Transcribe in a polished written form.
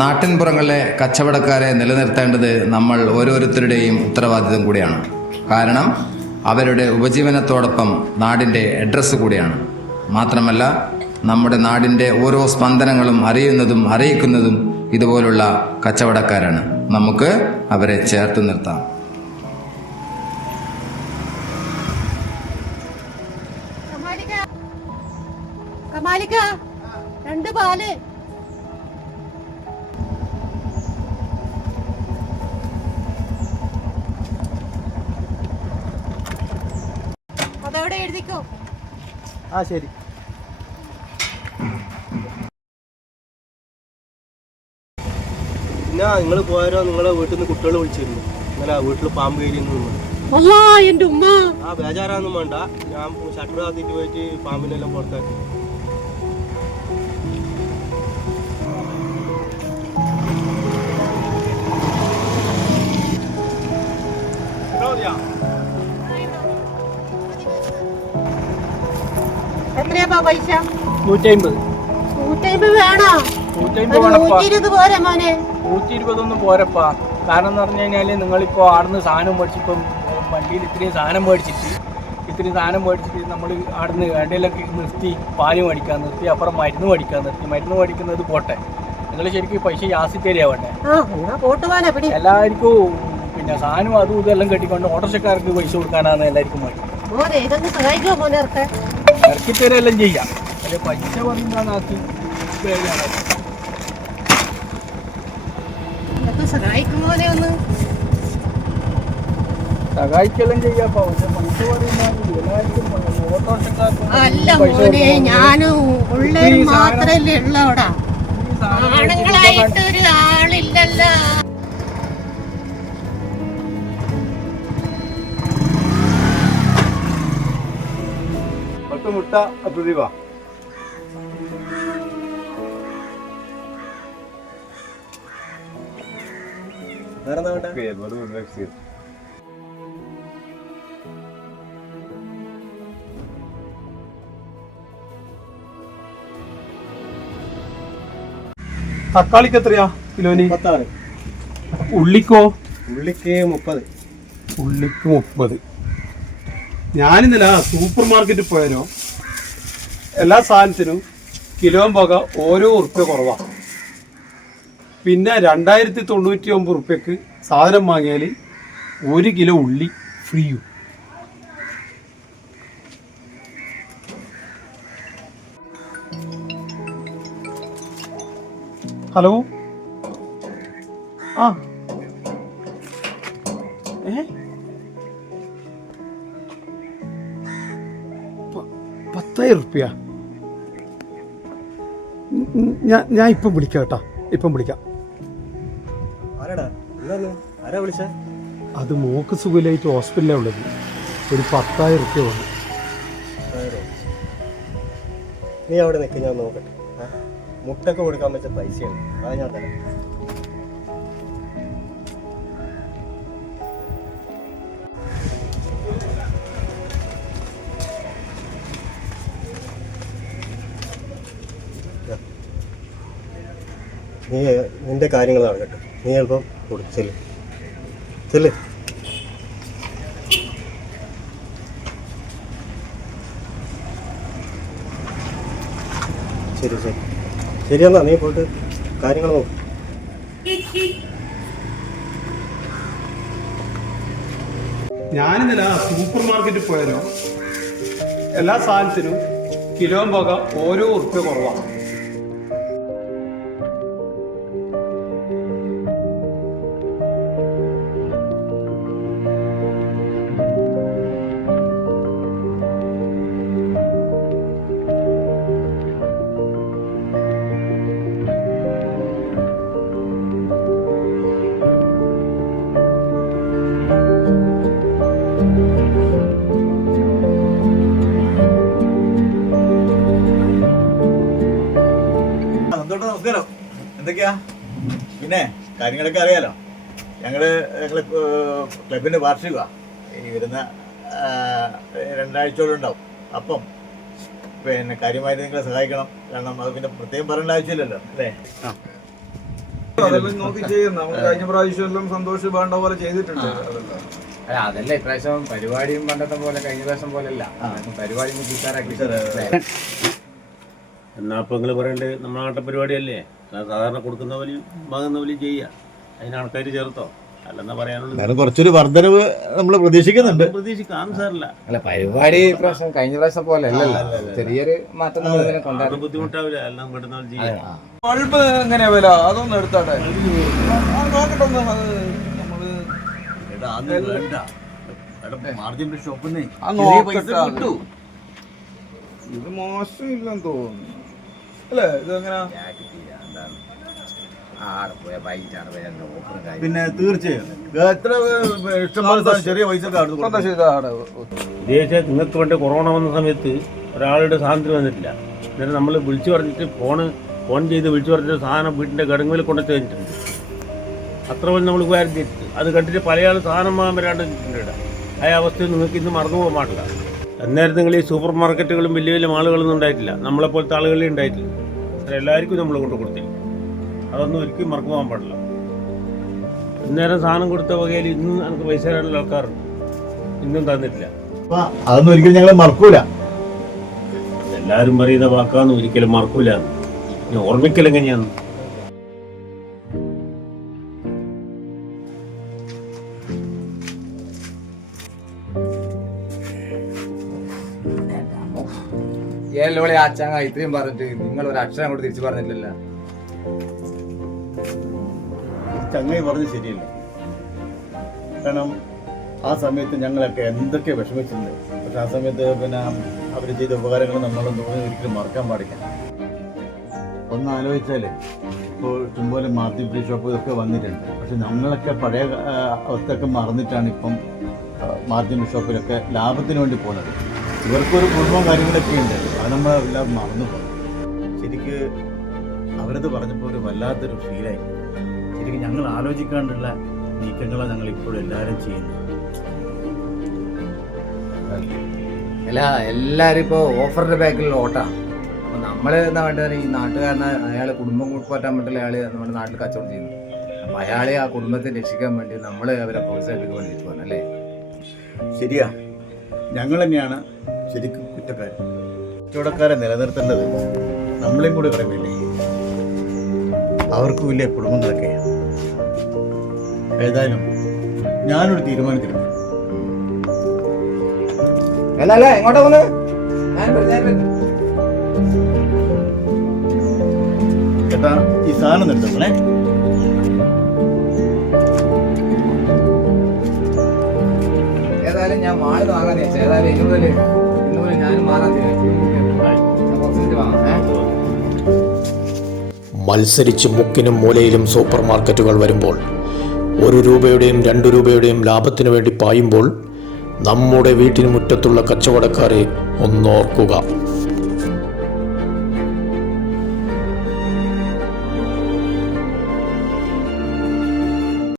നാട്ടിൻപുറങ്ങളിലെ കച്ചവടക്കാരെ നിലനിർത്തേണ്ടത് നമ്മൾ ഓരോരുത്തരുടെയും ഉത്തരവാദിത്തം കൂടിയാണ്. കാരണം അവരുടെ ഉപജീവനത്തോടൊപ്പം നാടിൻ്റെ അഡ്രസ്സ് കൂടിയാണ്. മാത്രമല്ല, നമ്മുടെ നാടിൻ്റെ ഓരോ സ്പന്ദനങ്ങളും അറിയുന്നതും അറിയിക്കുന്നതും ഇതുപോലുള്ള കച്ചവടക്കാരാണ്. നമുക്ക് അവരെ ചേർത്ത് നിർത്താം. കമാലിക്ക, 2 പാല്. അതെവിടെ എഴുതിക്കോ. ശരി. പിന്നെ നിങ്ങൾ പോയാലോ, നിങ്ങളെ വീട്ടിൽ നിന്ന് കുട്ടികൾ വിളിച്ചിരുന്നു. ഇന്നലെ വീട്ടിൽ പാമ്പ് കയറിയെന്ന് എന്റെ ഉമ്മ. ബേജാറാന്നും വേണ്ട, ഞാൻ ഷട്ടർ കാത്തിട്ട് പോയിട്ട് പാമ്പിനെല്ലാം പുറത്താക്കി. എത്രയാ പൈസ? 150. 150 വേണോ? 120 പോരെ മോനെ? 120 പോരപ്പാ. കാരണം എന്ന് പറഞ്ഞു കഴിഞ്ഞാൽ നിങ്ങളിപ്പോൾ ആടുന്ന് സാധനം മേടിച്ചിപ്പം വണ്ടിയിൽ ഇത്രയും സാധനം മേടിച്ചിട്ട് നമ്മൾ ആടുന്ന് ഇടയിലൊക്കെ നിർത്തി പാല് മേടിക്കാൻ നിർത്തി, അപ്പുറം മരുന്ന് മേടിക്കുന്നത് പോട്ടെ. നിങ്ങൾ ശരിക്കും പൈസ ജാസ്തി തരിക വേണ്ടേ? എല്ലാവർക്കും പിന്നെ സാധനം അതും ഇതെല്ലാം കെട്ടിക്കൊണ്ട് ഓട്ടോറിക്ഷക്കാർക്ക് പൈസ കൊടുക്കാനാണ് എല്ലാവർക്കും മതി. ഇറക്കി തരെല്ലാം ചെയ്യാം. അല്ലെ പൈസ പറഞ്ഞാക്കി സഹായിക്കെല്ലാം ചെയ്യാം. പക്ഷെ പൈസ പറയുമ്പോൾ എല്ലാവർക്കും ഓട്ടോറിക്ഷക്കാർക്ക് ഞാനും മാത്രല്ലേ ഉള്ളവിടെ, ആണുങ്ങളായിട്ടൊരു ആളില്ലല്ലോ. മുട്ട 10 രൂപ. തക്കാളിക്ക് എത്രയാ കിലോന്? 16. ഉള്ളിക്കോ? ഉള്ളിക്ക് 30. ഉള്ളിക്ക് 30. ഞാനിന്നലെ സൂപ്പർ മാർക്കറ്റിൽ പോയാലോ, എല്ലാ സാധനത്തിനും കിലോ വക ഓരോ ഉറുപ്പ്യ കുറവാണ്. പിന്നെ 2099 ഉറുപ്പ്യക്ക് സാധനം വാങ്ങിയാൽ 1 കിലോ ഉള്ളി ഫ്രീയും. ഹലോ, ആ 10,000 ഉറുപ്പ്യ. ഞാൻ ഇപ്പം വിളിക്കാം കേട്ടോ, ഇപ്പം വിളിക്കാം. അത് മോക്ക് സുഖമില്ലായിട്ട് ഹോസ്പിറ്റലിലാണ് ഉള്ളത്. ഒരു 10,000 ഉറുപ്പ്യ വന്നു. നീ അവിടെ നിൽക്കുക, ഞാൻ നോക്കട്ടെ. മുട്ടൊക്കെ കൊടുക്കാൻ വെച്ച പൈസയാണ്, അത് ഞാൻ തരാം. നീ നിന്റെ കാര്യങ്ങൾ നടക്കട്ടെ. നീ ചിലപ്പം കൊടുത്തില്ല. ശരി ശരി ശരിയെന്നാ, നീ പോയിട്ട് കാര്യങ്ങൾ നോക്കും. ഞാനിന്നലെ സൂപ്പർ മാർക്കറ്റിൽ പോയാലോ, എല്ലാ സാധനത്തിനും കിലോ വക ഓരോ ഉറുപ്പ്യ കുറവാണ്. നമസ്കാരം. എന്തൊക്കെയാ പിന്നെ കാര്യങ്ങളൊക്കെ അറിയാലോ. ഞങ്ങള് ക്ലബിന്റെ വാർഷികമാണ് ഈ വരുന്ന 2 ആഴ്ചയോളം ഉണ്ടാവും. അപ്പം പിന്നെ കാര്യമായിട്ട് നിങ്ങളെ സഹായിക്കണം. കാരണം അത് പിന്നെ പ്രത്യേകം പറയേണ്ട ആവശ്യമില്ലല്ലോ അല്ലേ? അതെല്ലാം നോക്കി ചെയ്യുന്ന നമ്മൾ കഴിഞ്ഞ പ്രാവശ്യം എല്ലാം സന്തോഷം വേണ്ട പോലെ ചെയ്തിട്ടുണ്ട് അതെല്ലാം. അതല്ല ഇപ്രാവശ്യം പരിപാടിയും പണ്ടത്തെ പോലെ കഴിഞ്ഞ പ്രാവശ്യം പോലെയല്ല പരിപാടി എന്നാ ഇപ്പൊ നിങ്ങൾ പറയണ്ടേ നമ്മുടെ നാട്ടിലെ പരിപാടിയല്ലേ സാധാരണ കൊടുക്കുന്ന പോലെയും വാങ്ങുന്ന പോലെയും ചെയ്യുക. അതിന് ആൾക്കാർ ചേർത്തോ അല്ലെന്നാ പറയാനുള്ളത്. കുറച്ചൊരു വർധനവ് നമ്മൾ പ്രതീക്ഷിക്കുന്നുണ്ട്. പ്രതീക്ഷിക്കാം സാറില്ല. അല്ല പരിപാടി ഇപ്രാവശ്യം കഴിഞ്ഞ പ്രാവശ്യം പോലെ അല്ലല്ലോ, ചെറിയൊരു മാറ്റം അത് ബുദ്ധിമുട്ടാവില്ല, എല്ലാം പെട്ടെന്ന് ചെയ്യാം. ബൾബ് എങ്ങനെയാ വില അതൊന്നും എടുത്താട്ടെ നോക്കട്ടെ ഒന്ന്. അത് നമ്മള് മാർജിൻ ഷോപ്പിൽ ഇത് മോശമില്ലെന്ന് തോന്നുന്നു അല്ലേ? ഇതെങ്ങനാ? പിന്നെ തീർച്ചയായും എത്ര ഇഷ്ടംപോലെ ചെറിയ പൈസ വിദേശത്ത് നിങ്ങൾക്ക് വേണ്ടി കൊറോണ വന്ന സമയത്ത് ഒരാളുടെ സാധനത്തിന് വന്നിട്ടില്ല. എന്നിട്ട് നമ്മൾ വിളിച്ചു പറഞ്ഞിട്ട് ഫോൺ ചെയ്ത് വിളിച്ചു പറഞ്ഞിട്ട് സാധനം വീട്ടിൻ്റെ ഘടകങ്ങളിൽ കൊണ്ടുവച്ച് കഴിഞ്ഞിട്ടുണ്ട്. അത്ര പോലും നമ്മൾ ഉപകാരം ചെയ്തിട്ട് അത് കണ്ടിട്ട് പല ആൾ സാധനം വാങ്ങാൻ വരാണ്ട് വെച്ചിട്ടുണ്ട്. ആ അവസ്ഥയിൽ നിങ്ങൾക്ക് ഇന്ന് മറന്നു പോകാൻ പാടില്ല. അന്നേരം നിങ്ങൾ ഈ സൂപ്പർ മാർക്കറ്റുകളും വലിയ വലിയ മാളുകളൊന്നും ഉണ്ടായിട്ടില്ല, നമ്മളെപ്പോലത്തെ ആളുകളെ ഉണ്ടായിട്ടില്ല. എല്ലാവർക്കും നമ്മൾ കൊണ്ട് കൊടുത്തില്ല. അതൊന്നും ഒരിക്കലും മറന്നു പോകാൻ പാടില്ല. അന്നേരം സാധനം കൊടുത്ത വകയിൽ ഇന്നും എനിക്ക് പൈസ തരാനുള്ള ആൾക്കാരുണ്ട്, ഇന്നും തന്നിട്ടില്ല. അതൊന്നും ഒരിക്കലും ഞങ്ങൾ മറക്കൂല. എല്ലാവരും പറയുന്ന വാക്കാന്ന് ഒരിക്കലും മറക്കൂല. ഓർമ്മിക്കലെങ്ങനെയാന്ന് ഏലോളെ ആച്ചാങ്ങ ഇത്രയും പറഞ്ഞിട്ട് നിങ്ങൾ ഒരു അക്ഷരം കൂടെ തിരിച്ചു പറഞ്ഞിട്ടില്ല. ചങ്ങായി പറഞ്ഞത് ശരിയല്ല. കാരണം ആ സമയത്ത് ഞങ്ങളൊക്കെ എന്തൊക്കെ വിഷമിച്ചിട്ടുണ്ട്. പക്ഷെ ആ സമയത്ത് പിന്നെ അവർ ചെയ്ത ഉപകാരങ്ങൾ നമ്മളൊന്നും ഒരിക്കലും മറക്കാൻ പാടില്ല. ഒന്ന് ആലോചിച്ചാൽ ഇപ്പോൾ ഇഷ്ടംപോലെ മാർജിൻ ഫ്രീ ഷോപ്പ് ഇതൊക്കെ വന്നിട്ടുണ്ട്. പക്ഷെ ഞങ്ങളൊക്കെ പഴയ അവസ്ഥയൊക്കെ മറന്നിട്ടാണ് ഇപ്പം മാർജിൻ ഫ്രീ ഷോപ്പിലൊക്കെ ലാഭത്തിന് വേണ്ടി പോകുന്നത്. ഇവർക്കൊരു കുടുംബവും കാര്യങ്ങളൊക്കെ ഉണ്ട്, അത് നമ്മളെല്ലാം മറന്നു പോകും. ശരിക്ക് അവരത് പറഞ്ഞപ്പോൾ ഒരു വല്ലാത്തൊരു ഫീലായി. ശരിക്കും ഞങ്ങൾ ആലോചിക്കാണ്ടുള്ള നീക്കങ്ങളാണ് ഞങ്ങൾ ഇപ്പോഴും എല്ലാവരും ചെയ്യുന്നത്. അല്ല എല്ലാരും ഇപ്പൊ ഓഫറിന്റെ ബാക്കിലുള്ള ഓട്ടാണ്. അപ്പൊ നമ്മള് എന്താ വേണ്ടത്, ഈ നാട്ടുകാരനെ അയാള് കുടുംബം പോറ്റാൻ വേണ്ടിയുള്ള അയാള് നമ്മുടെ നാട്ടിൽ കച്ചവടം ചെയ്യുന്നു. അപ്പൊ അയാളെ ആ കുടുംബത്തെ രക്ഷിക്കാൻ വേണ്ടി നമ്മള് അവരെ പ്രോത്സാഹിപ്പിക്കാൻ വേണ്ടിയിട്ട് പോകണം അല്ലേ? ശരിയാ, ഞങ്ങൾ തന്നെയാണ് ശരിക്കും കുറ്റക്കാരൻ. കച്ചവടക്കാരെ നിലനിർത്തേണ്ടത് നമ്മളെയും കൂടി പറയുന്നില്ലേ. അവർക്കും വലിയ കുടുംബങ്ങളൊക്കെയാണ്. ഏതായാലും ഞാനൊരു തീരുമാനത്തിലാണ്. അല്ല എങ്ങോട്ടാ പോകുന്നത്? ചേട്ടാ ഈ സാധനം നിർത്തണേ. ഏതായാലും ഞാൻ മാള് വാങ്ങാൻ വെച്ചു. ഏതായാലും ഇന്ന് മുതൽ ഞാനും മാറാൻ മത്സരിച്ച് മുക്കിനും മൂലയിലും സൂപ്പർ മാർക്കറ്റുകൾ വരുമ്പോൾ 1 രൂപയുടെയും 2 രൂപയുടെയും ലാഭത്തിനു വേണ്ടി പായുമ്പോൾ നമ്മുടെ വീട്ടിന് മുറ്റത്തുള്ള കച്ചവടക്കാരെ ഒന്നോർക്കുക.